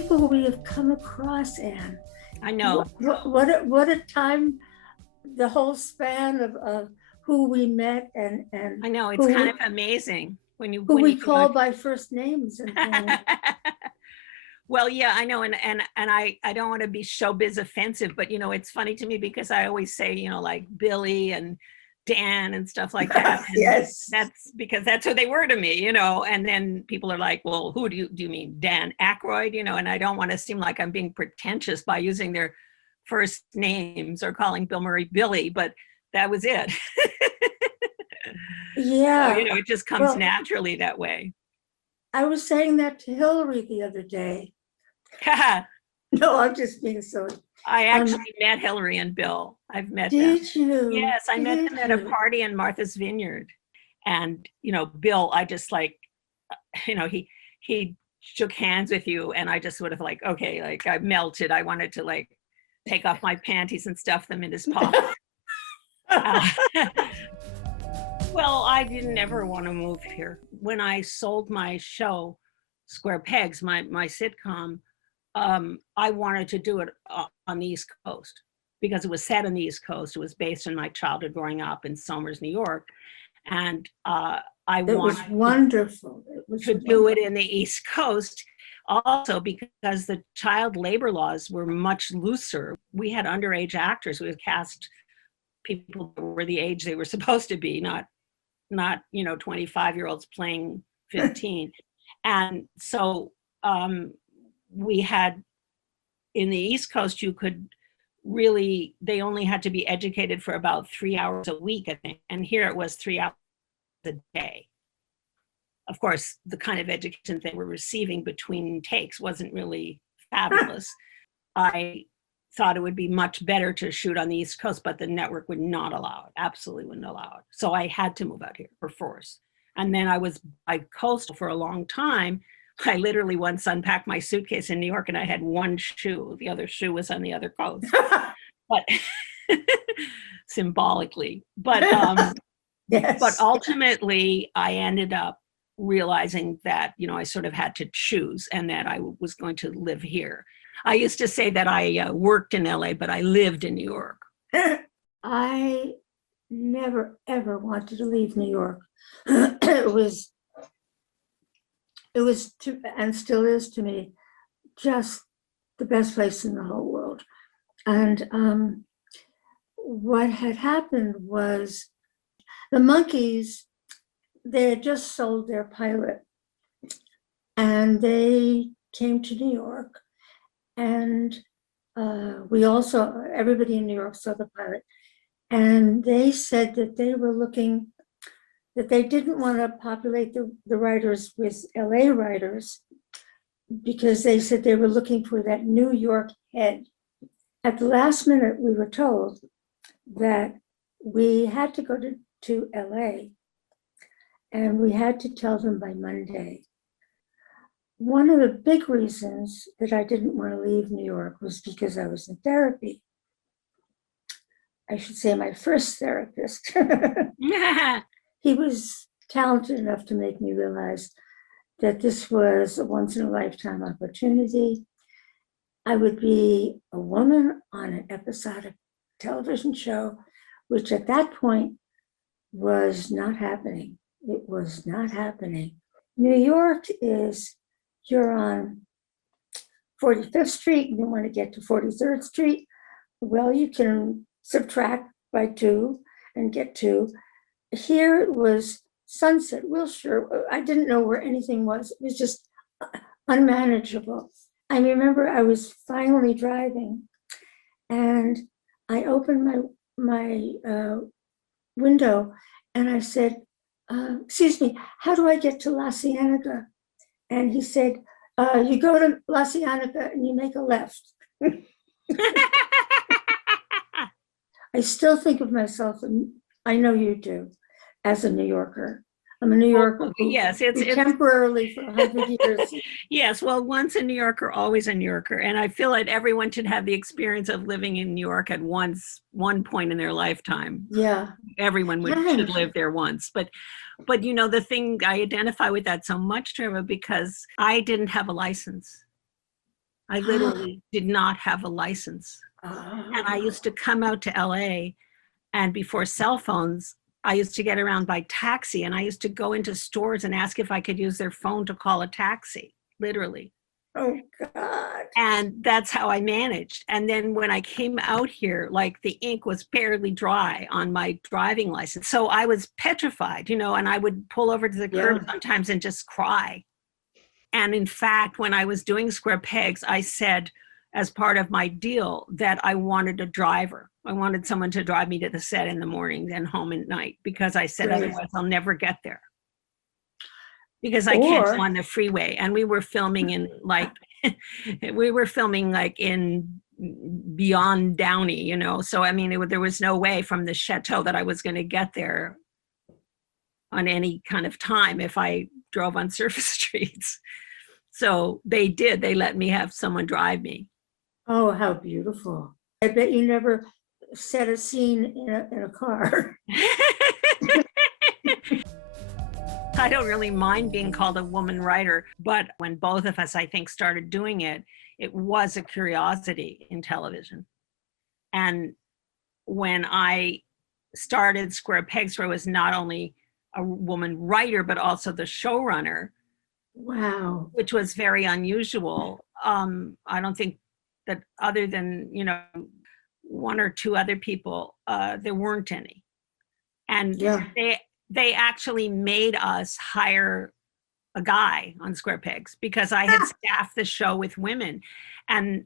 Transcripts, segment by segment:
people we have come across, Anne. I know. What a time, the whole span of who we met and I know, it's kind of amazing when we call by first names and things. Well, yeah, I know, and I don't want to be showbiz offensive, but it's funny to me because I always say, like Billy and Dan and stuff like that. And yes, that's because that's who they were to me, and then people are like, well, who do you mean, Dan Aykroyd? And I don't want to seem like I'm being pretentious by using their first names or calling Bill Murray Billy, but that was it. Yeah. So, it just comes naturally that way. I was saying that to Hillary the other day. No, I'm just being silly. I actually met Hillary and Bill. I've met them. Did you? Yes, I met them at a party in Martha's Vineyard. And, Bill, I just like, he shook hands with you and I just sort of like, okay, like I melted. I wanted to like take off my panties and stuff them in his pocket. Well, I didn't ever want to move here. When I sold my show, Square Pegs, my sitcom, I wanted to do it on the East Coast because it was set on the East Coast. It was based on my childhood growing up in Somers, New York. And it was wonderful. To do it in the East Coast also because the child labor laws were much looser. We had underage actors. We would cast people that were the age they were supposed to be, not 25-year-olds playing 15. And so we had in the East Coast, you could really, they only had to be educated for about 3 hours a week, I think. And here it was 3 hours a day. Of course, the kind of education they were receiving between takes wasn't really fabulous. I thought it would be much better to shoot on the East Coast, but the network would not allow it, absolutely wouldn't allow it. So I had to move out here for force. And then I was bicoastal for a long time. I literally once unpacked my suitcase in New York and I had one shoe. The other shoe was on the other coast. But symbolically. But yes. But ultimately I ended up realizing that, I sort of had to choose and that I was going to live here. I used to say that I worked in LA, but I lived in New York. I never, ever wanted to leave New York. It was to, and still is to me, just the best place in the whole world. And what had happened was the Monkees, they had just sold their pilot and they came to New York. And everybody in New York saw the pilot. And they said that they were looking, that they didn't want to populate the writers with LA writers because they said they were looking for that New York head. At the last minute, we were told that we had to go to LA and we had to tell them by Monday. One of the big reasons that I didn't want to leave New York was because I was in therapy. I should say my first therapist. He was talented enough to make me realize that this was a once-in-a-lifetime opportunity. I would be a woman on an episodic television show, which at that point was not happening. It was not happening. New York is, you're on 45th Street and you want to get to 43rd Street. Well, you can subtract by 2 and get to. Here it was Sunset, Wilshire. I didn't know where anything was. It was just unmanageable. I remember I was finally driving and I opened my window and I said, excuse me, how do I get to La Cienega? And he said, you go to La Cienega and you make a left. I still think of myself, and I know you do, as a New Yorker. I'm a New Yorker. Yes, it's temporarily for 100 years. Yes, well, once a New Yorker, always a New Yorker. And I feel like everyone should have the experience of living in New York at one point in their lifetime. Yeah. Everyone should live there once. But the thing, I identify with that so much, Treva, because I didn't have a license. I literally did not have a license. And I used to come out to LA, and before cell phones, I used to get around by taxi, and I used to go into stores and ask if I could use their phone to call a taxi, literally. Oh, God. And that's how I managed. And then when I came out here, like the ink was barely dry on my driving license. So I was petrified, and I would pull over to the curb Yeah. sometimes and just cry. And in fact, when I was doing Square Pegs, I said, as part of my deal, that I wanted a driver. I wanted someone to drive me to the set in the morning and home at night, because I said, Right. otherwise I'll never get there. Because I can't go Or, on the freeway. And we were filming in in beyond Downey, So, I mean, there was no way from the chateau that I was going to get there on any kind of time if I drove on surface streets. So they did. They let me have someone drive me. oh, how beautiful. I bet you never set a scene in a car. I don't really mind being called a woman writer, but when both of us, I think, started doing it, it was a curiosity in television. And when I started Square Pegs, where I was not only a woman writer, but also the showrunner, Wow. which was very unusual. I don't think that, other than, one or two other people, there weren't any. And Yeah. they actually made us hire a guy on Square Pegs, because I had staffed the show with women. And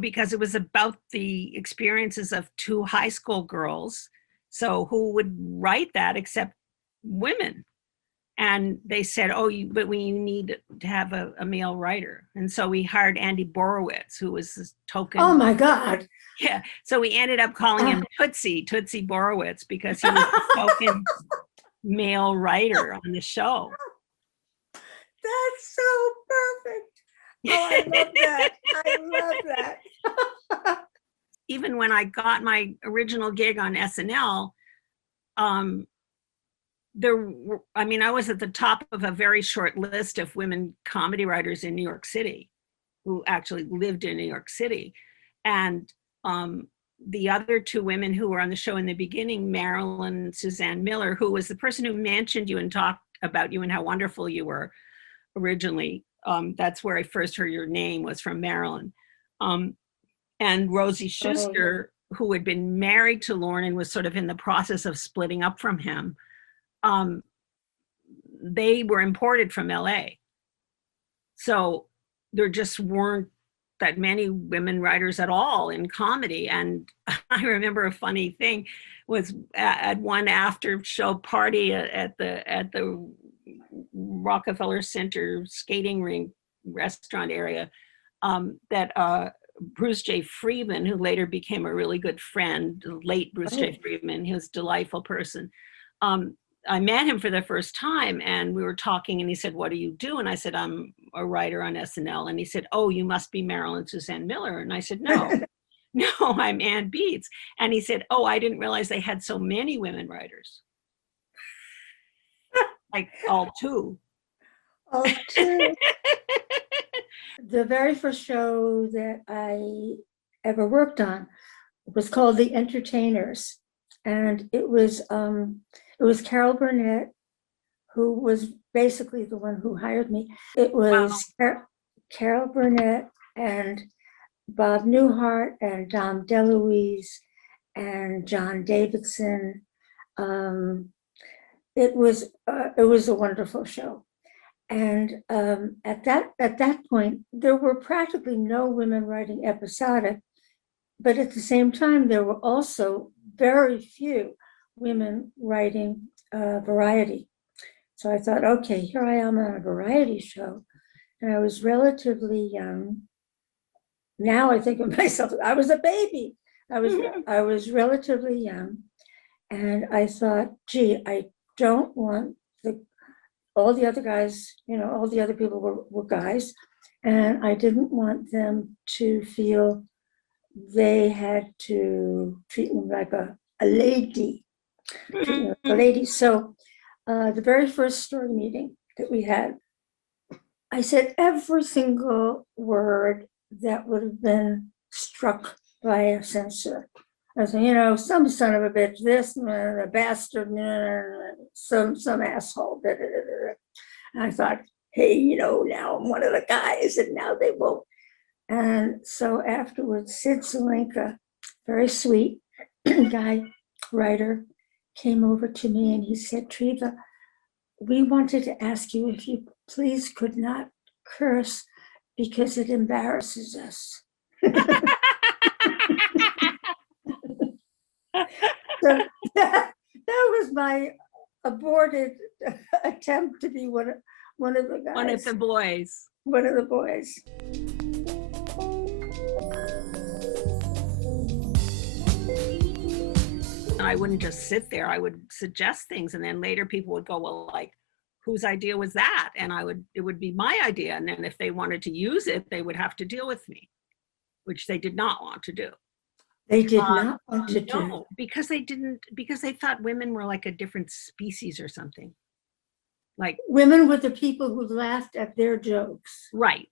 because it was about the experiences of two high school girls. So who would write that except women? And they said, oh, but we need to have a male writer. And so we hired Andy Borowitz, who was this token. Oh, my God. Yeah. So we ended up calling him Tootsie Borowitz, because he was the token male writer on the show. That's so perfect. Oh, I love that. I love that. Even when I got my original gig on SNL, I was at the top of a very short list of women comedy writers in New York City who actually lived in New York City. And the other two women who were on the show in the beginning, Marilyn and Suzanne Miller, who was the person who mentioned you and talked about you and how wonderful you were originally. That's where I first heard your name, was from Marilyn. And Rosie Schuster, who had been married to Lorne and was sort of in the process of splitting up from him. They were imported from LA. So there just weren't that many women writers at all in comedy. And I remember a funny thing was at one after show party at the Rockefeller Center skating rink restaurant area, that Bruce J. Friedman, who later became a really good friend, late Bruce J. Friedman, he was a delightful person. I met him for the first time, and we were talking, and he said, what do you do? And I said, I'm a writer on SNL. And he said, oh, you must be Marilyn Suzanne Miller. And I said, no, no, I'm Ann Beats. And he said, oh, I didn't realize they had so many women writers. Like all two. All two. The very first show that I ever worked on was called The Entertainers. And it was Carol Burnett, who was basically the one who hired me. It was Carol Burnett and Bob Newhart and Dom DeLuise and John Davidson. It was a wonderful show. And at that point, there were practically no women writing episodic, but at the same time, there were also very few women writing variety. So I thought, okay, here I am on a variety show, and I was relatively young. Now I think of myself, I was a baby. I was relatively young, and I thought, gee, I don't want all the other guys, all the other people were guys, and I didn't want them to feel they had to treat me like a lady. So the very first story meeting that we had, I said every single word that would have been struck by a censor. As you know, some son of a bitch, this, a bastard, some asshole. And I thought, hey, now I'm one of the guys, and now they won't. And so afterwards, Sid Zelinka, very sweet guy, writer, came over to me and he said, Treva, we wanted to ask you if you please could not curse because it embarrasses us. So that was my aborted attempt to be one of the guys. One of the boys. One of the boys. I wouldn't just sit there. I would suggest things, and then later people would go, well, like, whose idea was that? And it would be my idea. And then if they wanted to use it, they would have to deal with me, which they did not want to do. They did not want to do. No, because they thought women were like a different species or something. Like women were the people who laughed at their jokes. Right.